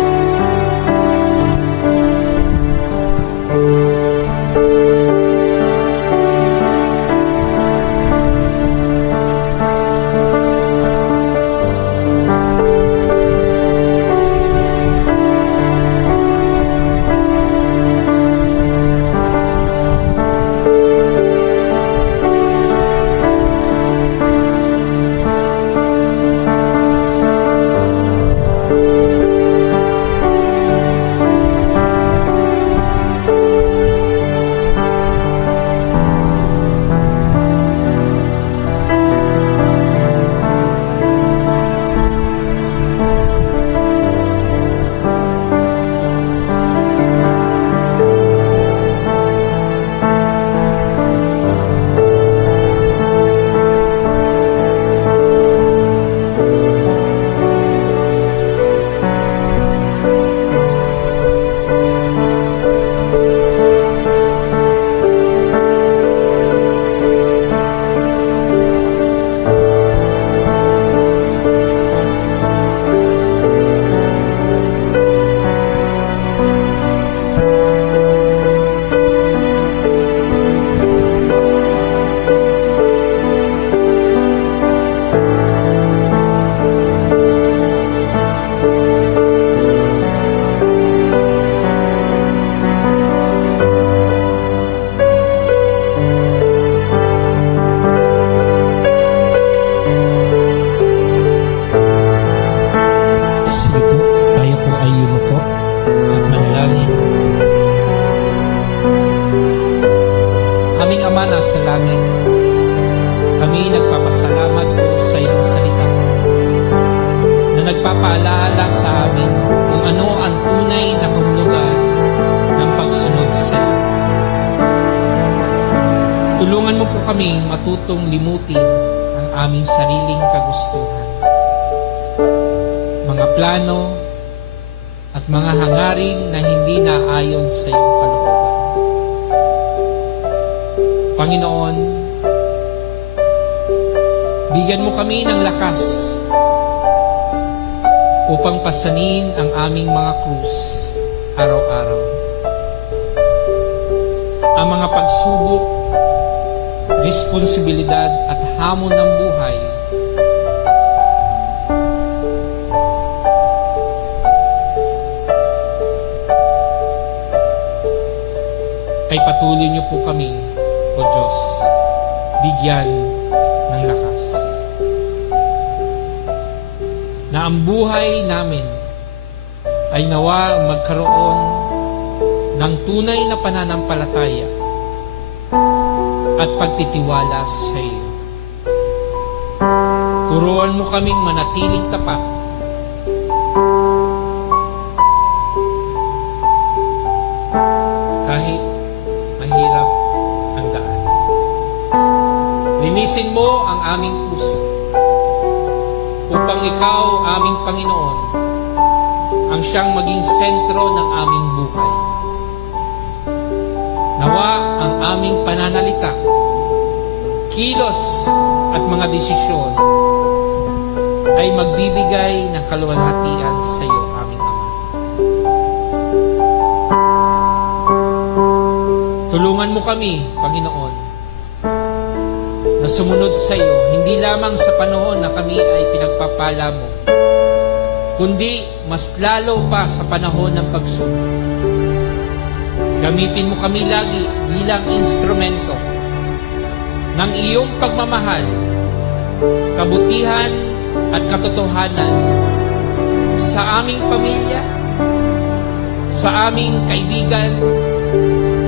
Aming Ama na sa langit, kami nagpapasalamat po sa iyong salita na nagpapaalaala sa amin kung ano ang tunay na kahulugan ng pagsunod sa iyo. Tulungan mo po kaming matutong limutin ang aming sariling kagustuhan, mga plano at mga hangaring na hindi naayon sa iyong kalooban. Panginoon, bigyan mo kami ng lakas upang pasanin ang aming mga krus araw-araw. Ang mga pagsubok, responsibilidad at hamon ng buhay ay patuloy niyo po kami, O Diyos, bigyan ng lakas. Na ang buhay namin ay nawa magkaroon ng tunay na pananampalataya at pagtitiwala sa iyo. Turuan mo kaming manatiling tapat kahit mahirap ang daan. Linisin mo ang aming puso upang ikaw, aming Panginoon, ang siyang maging sentro ng aming buhay. Nawa ang aming pananalita, kilos at mga desisyon ay magbibigay ng kaluwalhatian sa iyo, aming Ama. Tulungan mo kami, Panginoon, na sumunod sa iyo, hindi lamang sa panahon na kami ay pinagpapala mo, kundi mas lalo pa sa panahon ng pagsubok. Gamitin mo kami lagi bilang instrumento ng iyong pagmamahal, kabutihan at katotohanan sa aming pamilya, sa aming kaibigan,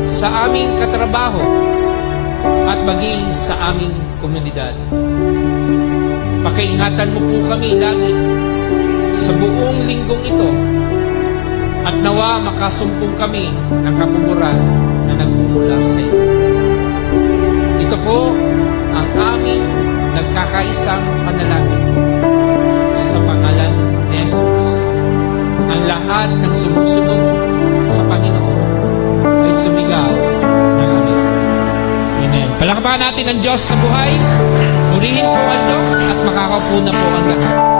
sa aming katrabaho, at maging sa aming komunidad. Pakiingatan mo po kami lagi sa buong linggong ito at nawa makasumpong kami ng kapuguran na nagmumula sa iyo. Ito po ang aming nagkakaisang panalangin sa pangalan ni Jesus. Ang lahat ng sumusunod sa Panginoon ay sumigaw ng amen. Amen. Palakpakan natin ang Diyos na buhay. Purihin po ang Diyos at makakaupo na po ang lahat.